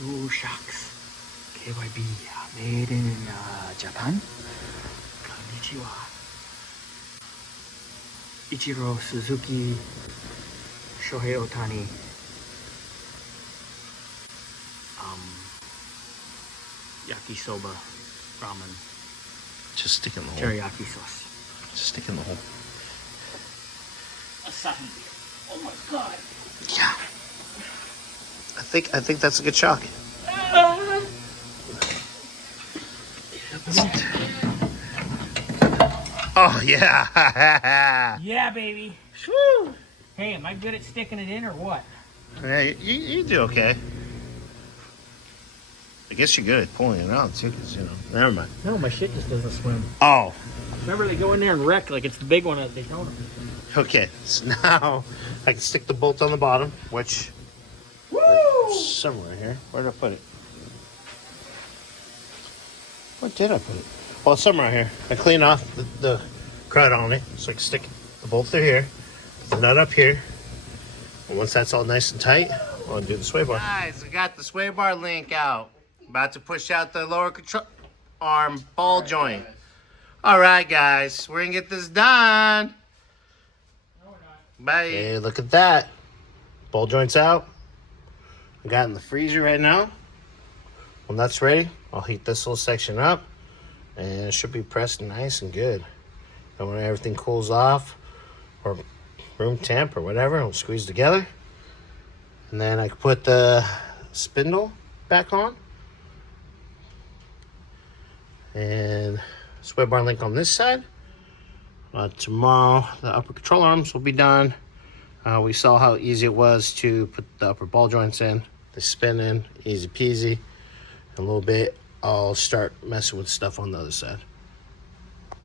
New shocks. KYB, made in Japan. Konnichiwa. Ichiro Suzuki, Shohei Ohtani. Yakisoba, ramen, Just stick in the hole. teriyaki sauce. Just stick in the hole. Asahi. Oh my god. Yeah. I think that's a good shock. Oh yeah. Yeah, baby. Woo. Hey, am I good at sticking it in or what? Yeah, you do okay. I guess you're good at pulling it out too, because never mind. No, my shit just doesn't swim. Oh, Remember, they go in there and wreck like it's the big one at Daytona. okay. So now I can stick the bolt on the bottom, which somewhere here. Where did I put it? Where did I put it? Well, somewhere here. I clean off the crud on it, so I can stick the bolt through here, the nut up here, and once that's all nice and tight, I'll undo the sway bar. Guys, I got the sway bar link out. About to push out the lower control arm ball joint. All right, guys, we're gonna get this done. Bye. Hey, look at that. Ball joint's out. I got it in the freezer right now. When that's ready, I'll heat this little section up, and it should be pressed nice and good. And when everything cools off, or room temp or whatever, it'll squeeze together. And then I can put the spindle back on. And sway bar link on this side. Tomorrow, the upper control arms will be done. We saw how easy it was to put the upper ball joints in. They spin in, easy peasy. In a little bit, I'll start messing with stuff on the other side.